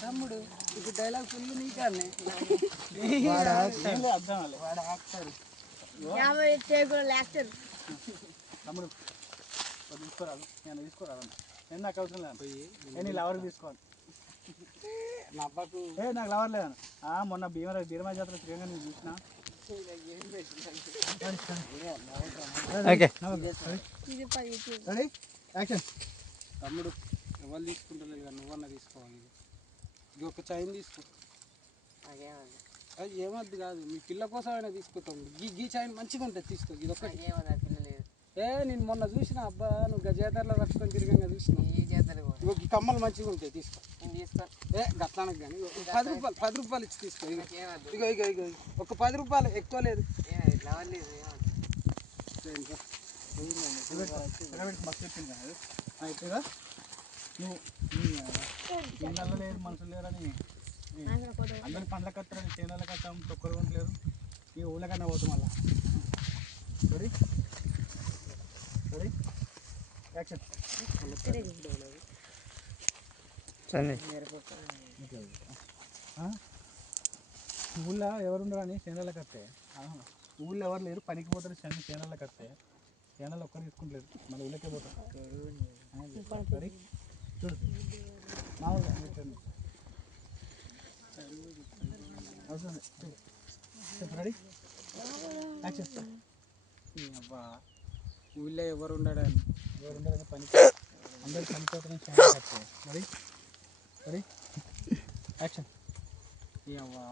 తమ్ముడు ఇప్పుడు dialogue full నీకానే వాడు యాక్టర్ యాభై టేబుల్ యాక్టర్ తమ్ముడు తీసుకోరాదు. నేను తీసుకోరాదు నేను నాకు అవసరం లేదు. నేను నీ లవర్ అబ్బకు. ఏ నాకు లవర్ లేదు. ఆ, మొన్న భీమరా భీమరా జాతర శ్రీరంగా నేను చూసిన. ఓకే. ఇది పది ఇది. రెడీ యాక్షన్ తమ్ముడు. ఎవరు తీసుకుంటలేదు కానీ నువ్వన్నా తీసుకోవాలి ఇది. ఒక చైన్ తీసుకో అది ఏమద్దు కాదు మీ పిల్ల కోసం అయినా తీసుకో గీ గీ చైన్ మంచిగా ఉంటుంది తీసుకో ఇది ఒక్కటి ఏ నేను మొన్న చూసిన అబ్బా నువ్వు గజేతర్లో కట్టుకొని తిరిగాక చూసిన ఈ కమ్మలు మంచిగా ఉంటాయి తీసుకో ఏ గట్లానికి కానీ ఒక పది రూపాయలు పది రూపాయలు ఇచ్చి తీసుకో ఇగో ఇగో ఇగో. ఒక పది రూపాయలు ఎక్కువ లేదు. అయిపోయిందా నువ్వు లేదు మనుషులు లేరని అందరి పండ్ల కత్తరని చేనుల కట్టాం తొక్కలు ఉండలేరు ఈ ఊళ్ళకన్నా పోతాం మళ్ళా. Ready ready action. ఊళ్ళో ఎవరుండరు అని చేనుల కట్టే ఊళ్ళో ఎవరు లేరు పనికి పోతారు చేను చేనుల కట్టే చేనులు ఒక్కరు తీసుకుంటలేరు. మన ఊళ్ళకే పోతాం రెడీ చూడు మామూలుగా ఊళ్ళో ఎవరు ఉండడని ఎవరు ఉండడని పని అందరు పనిపోతారని మరి మరి రెడీ రెడీ యాక్షన్ అవ్వా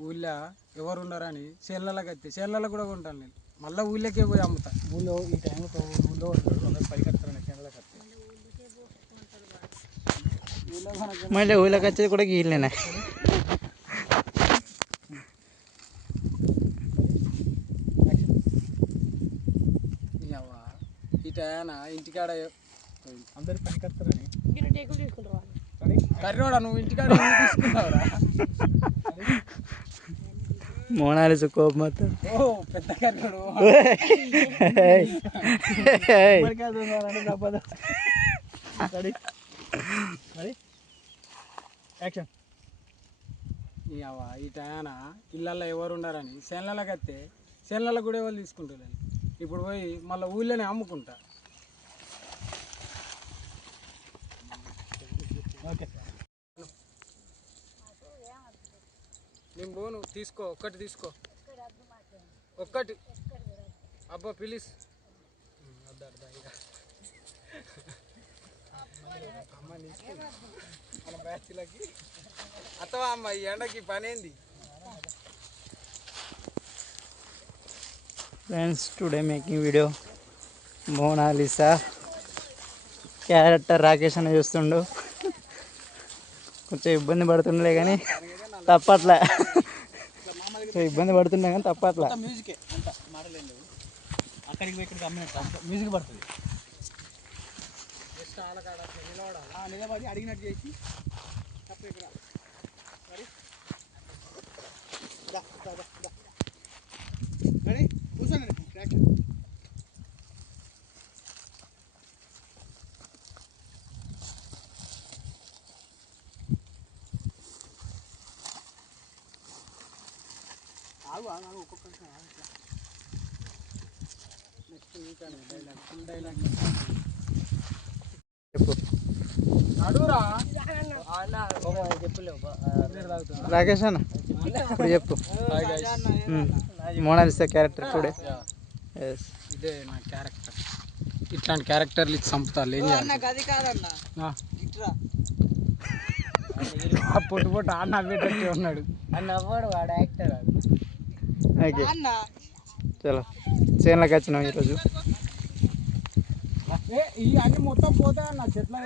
ఊళ్ళో ఎవరు ఉండరని చేనులకు వస్తే చేనులలో కూడా కొంటాను నేను మళ్ళీ ఊళ్ళోకే పోయి అమ్ముతా ఊళ్ళో ఈ టైంలో ఊళ్ళో ఉంటాడు అందరు పరిగెత్తారని చేనులకు వస్తే ఊళ్ళో మనకు మళ్ళీ ఊళ్ళకి వచ్చేది కూడా గీళ్ళేనా అవ్వా ఈ టైన ఇంటికాడ అందరు పనికొస్తారని గిన్నె టేకులు తీసుకుంటారు కర్రోడా నువ్వు ఇంటికాడ ఎన్ని తీసుకున్నావురా మోనాలిస కోపం మొత్తం ఓ పెద్ద కర్రోడు రెడీ రెడీ యాక్షన్ ఈ టయాన ఇళ్ళల్లో ఎవరు ఉన్నారని సెన్లకి వస్తే సెన్లలో కూడా ఎవరు తీసుకుంటారు. ఇప్పుడు పోయి మళ్ళీ ఊళ్ళోనే అమ్ముకుంటా. ఓకే నేను పోను తీసుకో ఒక్కటి తీసుకో. ఒక్కటి. అబ్బా ప్లీజ్ మన బ్యాచ్లకి అత్తవా అమ్మ ఈ ఎండకి పనేంది friends today making video Mona Lisa character Rakesh అని చూస్తుండు. కొంచెం ఇబ్బంది పడుతుండలే కానీ తప్పట్లే. కొంచెం ఇబ్బంది పడుతుండే కానీ తప్పట్లే. మ్యూజిక్ అక్కడికి ఇక్కడికి అమ్మినట్టు మ్యూజిక్ పడుతుంది జస్ట్ ఆలకాడ అట్లా నిలబడాలి ఆ, నిలబడి అడిగినట్టు చేసి తప్ప ఇక్కడ రెడీ కూర్చోండి. ట్రాక్టర్ ఆగు ఆగు ఒక్కొక్క నిమిషం ఆగు ఇట్లా. నెక్స్ట్ డైలాగ్ ఫుల్ డైలాగ్ చెప్పు నడురా రాకేష్ అన్న ఇప్పుడు చెప్పు. మోనాలిసా క్యారెక్టర్ ఎస్ ఇదే నా క్యారెక్టర్. ఇట్లాంటి క్యారెక్టర్లు ఇచ్చి చంపుతారు ఏం పొట్టు పొట్టు ఆ నవ్వేటట్టే ఉన్నాడు. అన్న అవ్వడు వాడు యాక్టర్ ఓకే అన్న. చలో. చేనులకు వచ్చినాం ఈరోజు. ఏ ఈ అన్ని మొత్తం పోతాయి నా చెట్ల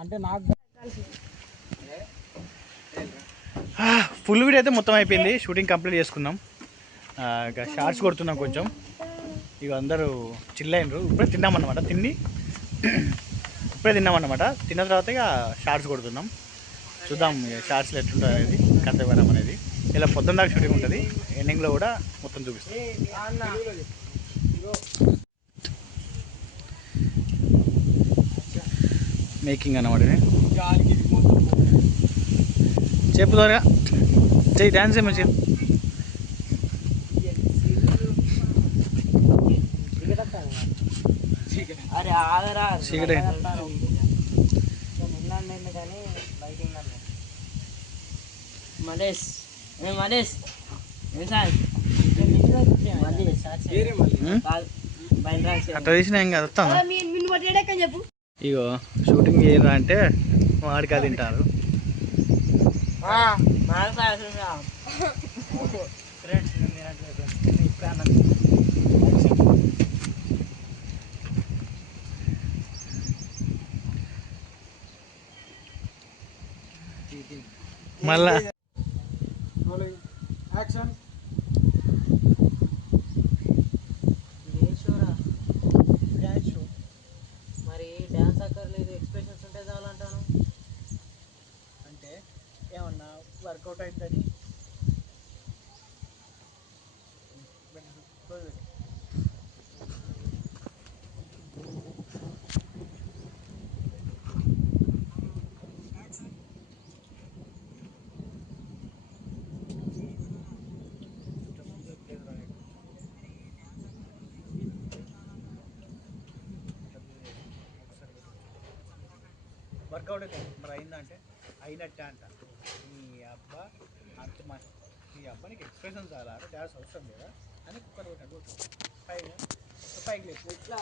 అంటే నాకు ఫుల్ వీడియో అయితే మొత్తం అయిపోయింది. షూటింగ్ కంప్లీట్ చేసుకున్నాం. ఇక షార్ట్స్ కొడుతున్నాం కొంచెం. ఇక అందరూ చిల్ ఇప్పుడే తిన్నామన్నమాట తిండి. ఇప్పుడే తిన్నామన్నమాట. తిన్న తర్వాత ఇక షార్ట్స్ కొడుతున్నాం. చూద్దాం ఇక షార్ట్స్లో ఎట్లుంటుంది అనేది కథవరం అనేది. ఇలా పొద్దున్న దాకా షూటింగ్ ఉంటుంది. ఎండింగ్లో కూడా మొత్తం చూపిస్తాం. మేకింగ్ అన్నమాట చెప్పు త్వరగా. చెయ్యి డ్యాన్స్ ఏమో చెయ్యి. చీకటి. మలేష్ ఏ మలేష్? అట్లా తీసినా ఏం కాదు వస్తాను? చెప్పు. ఇగో షూటింగ్ చేయరా అంటే వాడికి అది తింటారు. మళ్ళా యాక్షన్ మరి డ్యాన్స్ అక్కర్లేదు ఎక్స్ప్రెషన్స్ ఉంటే చాలంటాను అంటే ఏమన్నా వర్కౌట్ అవుతుంది వర్కౌట్ అయితే మరి అయిందంటే అయినట్టే అంట. ఈ అబ్బా అంత మంచి ఈ అబ్బా నీకు ఎక్స్ప్రెషన్ చాలా డ్యాన్స్ అవసరం లేదా? అని కుక్కర్ కొట్టాడు పైగా పైకి లేదు ఎట్లా?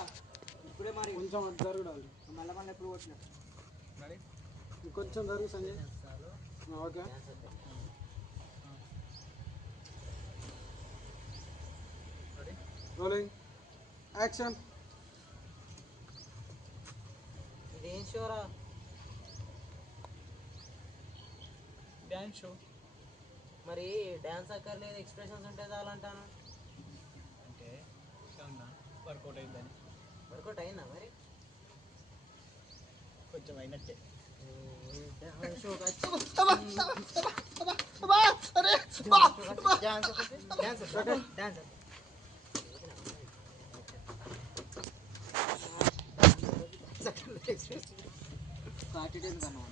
ఇప్పుడే మరి కొంచెం అటు జరగడాలి. మళ్ళీ మళ్ళీ ఎప్పుడు కొట్టినట్టు మరి? ఇంకొంచెం జరుగు సంజయ్. ఆ, ఓకే. రోలింగ్ యాక్షన్ ఇదేం షోరా డ్యాన్స్ షో మరి డ్యాన్స్ అక్కర్లేదు ఎక్స్ప్రెషన్స్ ఉంటే చాలంటాను? అంటే ఏమన్నా వర్కౌట్ అయిందని. వర్కౌట్ అయిందా మరి? కొంచెం అయినట్టే. కాటిడేది కన్నా